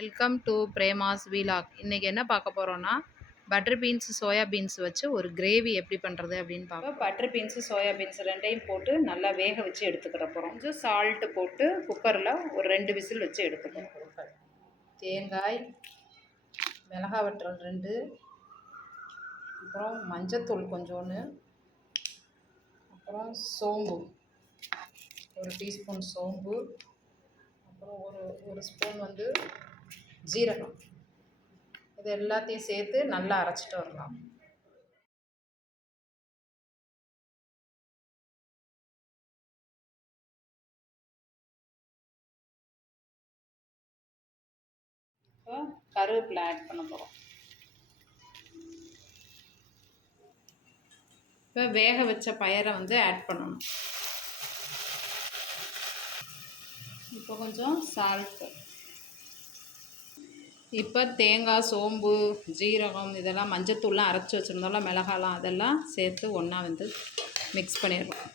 Welcome to Prema's vlog. இன்றைக்கி என்ன பார்க்க போகிறோன்னா, பட்டர் பீன்ஸ் சோயா பீன்ஸ் வச்சு ஒரு கிரேவி எப்படி பண்ணுறது அப்படின்னு பார்ப்போம். பட்டர் பீன்ஸு சோயா பீன்ஸ் ரெண்டையும் போட்டு நல்லா வேக வச்சு எடுத்துக்கிற போகிறோம். கொஞ்சம் சால்ட்டு போட்டு குக்கரில் ஒரு 2 விசில் வச்சு எடுத்துக்கணும். தேங்காய், மிளகாய் வற்றல் 2, அப்புறம் மஞ்சத்தூள் கொஞ்சோன்னு, அப்புறம் சோம்பு 1 டீஸ்பூன் சோம்பு, அப்புறம் ஒரு ஸ்பூன் ஜீரகம். இது எல்லாத்தையும் சேர்த்து நல்லா அரைச்சிட்டு வரலாம். இப்போ கருவேப்பிலை ஆட் பண்ண போகிறோம். இப்போ வேக வச்ச பயரை ஆட் பண்ணணும். இப்போ கொஞ்சம் சால்ட்டு. இப்போ தேங்காய், சோம்பு, ஜீரகம் இதெல்லாம் மஞ்சத்தூள்லாம் அரைச்சி வச்சுருந்தோம்ல, மிளகாலாம் அதெல்லாம் சேர்த்து ஒன்றா மிக்ஸ் பண்ணிடுறோம்.